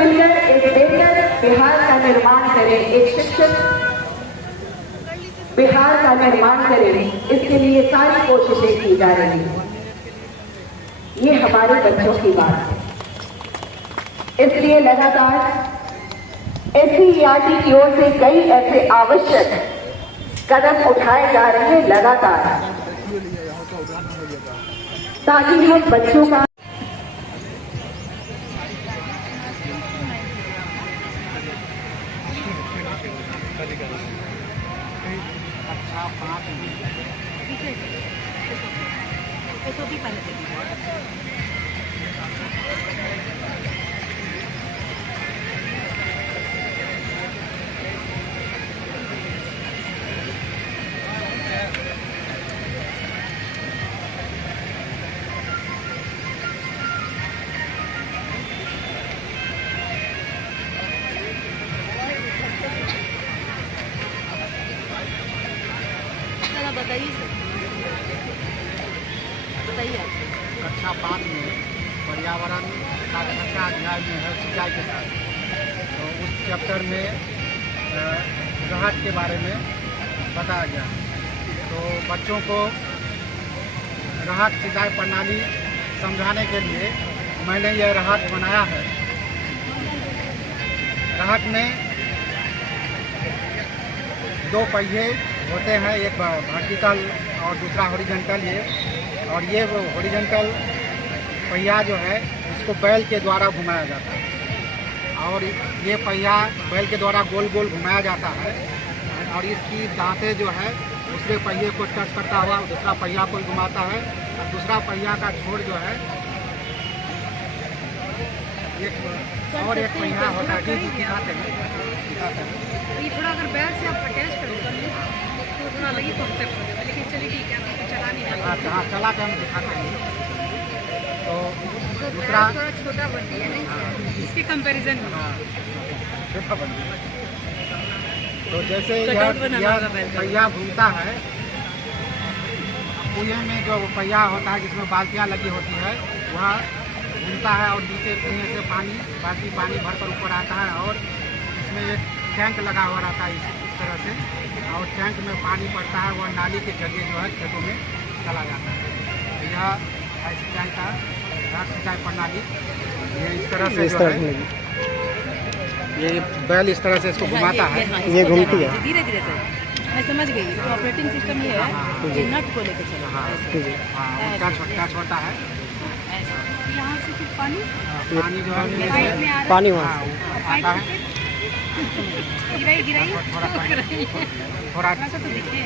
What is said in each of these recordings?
मिलकर एक बेहतर बिहार का निर्माण करें, एक शिक्षित बिहार का निर्माण करें, इसके लिए सारी कोशिशें की जा रही हैं। ये हमारे बच्चों की बात है। इसलिए लगातार एससीईआरटी की ओर से कई ऐसे आवश्यक कदम उठाए जा रहे हैं लगातार, ताकि हम बच्चों का बताइए। कक्षा 5 में पर्यावरण का कक्षा अध्याय में है सिंचाई के साथ, तो उस चैप्टर में राहत के बारे में बताया गया। तो बच्चों को राहत सिंचाई प्रणाली समझाने के लिए मैंने यह राहत बनाया है। राहत में 2 पहिए होते हैं, एक वर्टिकल और दूसरा हॉरिजॉन्टल। और ये हॉरिजॉन्टल पहिया जो है इसको बैल के द्वारा घुमाया जाता है, और ये पहिया बैल के द्वारा गोल गोल घुमाया जाता है, और इसकी दांतें जो है दूसरे पहिए को टच करता हुआ दूसरा पहिया को घुमाता है, और दूसरा पहिया का छोर जो है और एक पहिया होता है। दिखाते हैं ये थोड़ा अगर बैल से आप अटैच कर तो थोड़ा अलग ही कॉन्सेप्ट हो जाएगा, लेकिन चलिए ठीक है, आपको चला नहीं पाएंगे। हाँ, चला के हम दिखाते हैं। तो दूसरा थोड़ा छोटा बन गया नहीं, इसके कंपैरिजन में। हाँ, छोटा बन गया। तो जैसे यह पहिया घूमता है, कुएं में जो पहिया होता है जिसमें बाल्टियाँ लगी होती है वह घूमता है, और नीचे कुएं से बाकी पानी भरकर ऊपर आता है, और इसमें एक टैंक लगा हुआ रहता है इस तरह से, और टैंक में पानी पड़ता है, वह नाली के जरिए जो है खेतों में चला जाता है। तो यह सिंचाई का राहत सिंचाई प्रणाली ये इस तरह से जो है, ये बैल इस तरह से इसको घुमाता है, ये घूमती है धीरे धीरे से। मैं समझ गई, इसका ऑपरेटिंग सिस्टम ये है कि नट को लेकर चला। हाँ, टच होता है। यहाँ से कुछ पानी जो है पाइप में आ रहा है, पानी वहाँ आता है, गिराई थोड़ा सा तो दिखे।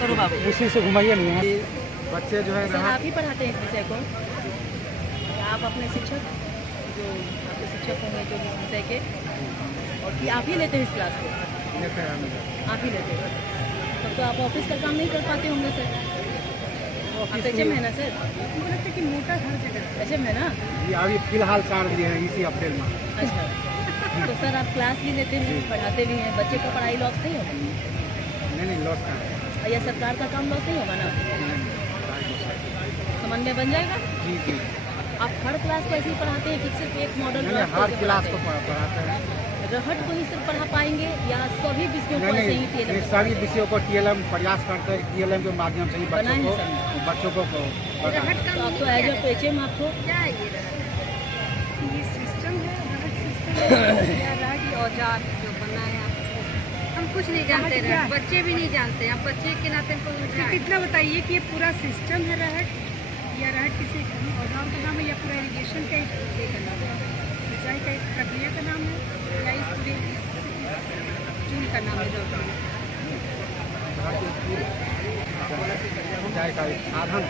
करो बाबू, उसी से घुमाइए नहीं। बच्चे जो है सर आप ही पढ़ाते हैं इस विषय को? आप अपने शिक्षक जो आपके शिक्षक होंगे जो इस विषय के, और कि आप ही लेते हैं इस क्लास को? आप ही लेते हैं। तब तो आप ऑफिस का काम नहीं कर पाते होंगे सर? आप एच एम है ना सर? मुझे लगता है कि मोटा हर जगह एच एम है ना? ये अभी फिलहाल चार दिए हैं इसी अप्रैल में। अच्छा, तो सर आप क्लास भी लेते हैं, पढ़ाते भी हैं, बच्चे को पढ़ाई लॉस नहीं होगा? नहीं लॉस का है। या सरकार का काम लॉस नहीं होगा ना? समन्वय बन जाएगा? जी जी। आप हर क्लास को ऐसे ही पढ़ाते हैं कि सिर्फ एक मॉडल? हर क्लास को पढ़ाते हैं। रहट को ही सिर्फ पढ़ा पाएंगे या सभी विषयों को ऐसे ही TLM? सभी विषयों को TLM प्रयास करते हैं, TLM के माध्यम से ही बच्चों को आप तो एज ए HM आपको क्या है ये सिस्टम है, रहट औजार जो बनाया, हम कुछ नहीं जानते, बच्चे भी नहीं जानते। अब बच्चे के नाते हमको कितना बताइए कि ये पूरा सिस्टम है रहट, या रहट किसी औजार का नाम है, या पूरा इरिगेशन का सिंचाई का एक प्रक्रिया का नाम है, या इस पूरे टूल का नाम है जो सिंचाई का एक साधन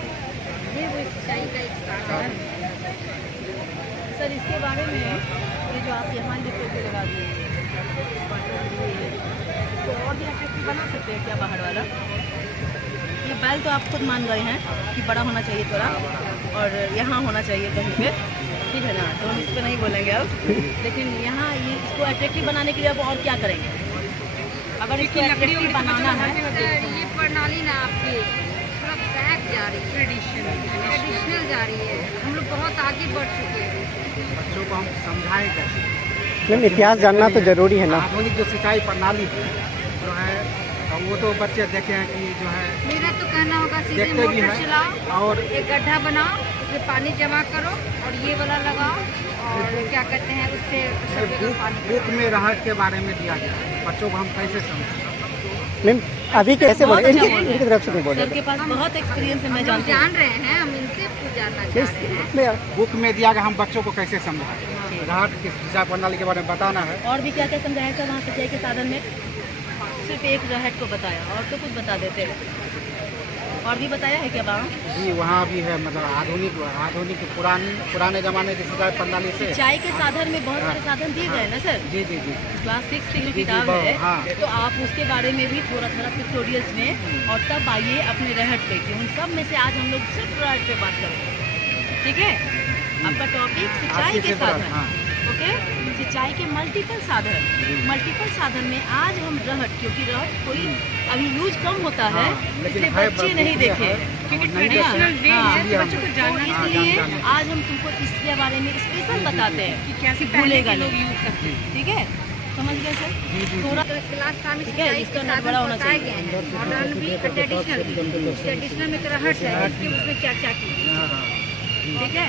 ये वो सिंचाई का एक साधन। सर इसके बारे में ये जो आप यहाँ लिखे लगा दिए तो और भी अट्रैक्टिव बना सकते हैं क्या बाहर वाला? ये बैल तो आप खुद मान गए हैं कि बड़ा होना चाहिए थोड़ा, और यहाँ होना चाहिए कहीं पे, ठीक है ना? तो हम इस पर नहीं बोलेंगे अब, लेकिन यहाँ ये इसको अट्रैक्टिव बनाने के लिए अब और क्या करेंगे? अगर इसको अट्रैक्टिव बनाना है, ये प्रणाली ना आपकी थोड़ा बैक जा रही है, ट्रेडिशनल जा रही है। हम लोग बहुत आगे बढ़ चुके हैं। बच्चों को हम समझाएं कैसे। मैम इतिहास जानना तो जरूरी है ना। आधुनिक जो सिंचाई प्रणाली है जो है वो तो बच्चे देखे हैं कि जो है मेरा तो कहना होगा सीधे देखते भी मोटर चलाओ हैं और एक गड्ढा बनाओ उसमें पानी जमा करो और ये वाला लगाओ और क्या कहते हैं उससे सब जगह पानी बुक में राहत के बारे में दिया गया है। बच्चों को हम कैसे समझें। मैम अभी कैसे बोले बहुत अच्छा इनकी बोल रहे इनकी तरफ से नहीं बोल सर के पास बहुत एक्सपीरियंस है, मैं हम जानती हूँ। जान रहे हैं, हम इनसे कुछ जानना चाहते हैं। रहे। बुक में दिया गया, हम बच्चों को कैसे समझाएं। राहत की सिंचाई प्रणाली के बारे में बताना है। और भी क्या क्या समझाया था वहाँ सिंचाई के साधन में? सिर्फ एक रहट को बताया और तो कुछ बता देते हैं। और भी बताया है क्या वहाँ? जी वहाँ भी है, मतलब आधुनिक पुराने ज़माने की सिंचाई प्रणाली से सिंचाई के साधन में बहुत सारे साधन दिए गए ना सर। जी जी जी क्लास 6 की जो जी, किताब बहुत, है हाँ। तो आप उसके बारे में भी थोड़ा पिक्टोरियल्स में और तब आइए अपने रहट पे कि उन सब में से आज हम लोग सिर्फ रहट पे बात करेंगे। ठीक है, आपका टॉपिक सिंचाई के साधन। हाँ। ओके, सिंचाई के मल्टीपल साधन में आज हम रहट, क्योंकि रहट कोई अभी यूज कम होता है इसलिए बच्चे नहीं देखे क्योंकि नहीं ट्रेडिशनल वे हाँ, है तो बच्चों को जानना तो इसलिए आज हम तुमको इसके बारे में स्पेशल बताते हैं कि कैसे भूलेगा लोग नहीं। यूज करते हैं। ठीक है, समझ गए सर? थोड़ा तो क्लास 5 में ठीक है, सिंचाई इसका के नट साधन बड़ा होना बताए चाहिए। गए हैं, मॉडर्न भी और ट्रेडिशनल भी। ट्रेडिशनल में तो रहट है, इसकी उसमें चर्चा की। हाँ, हाँ। ठीक है,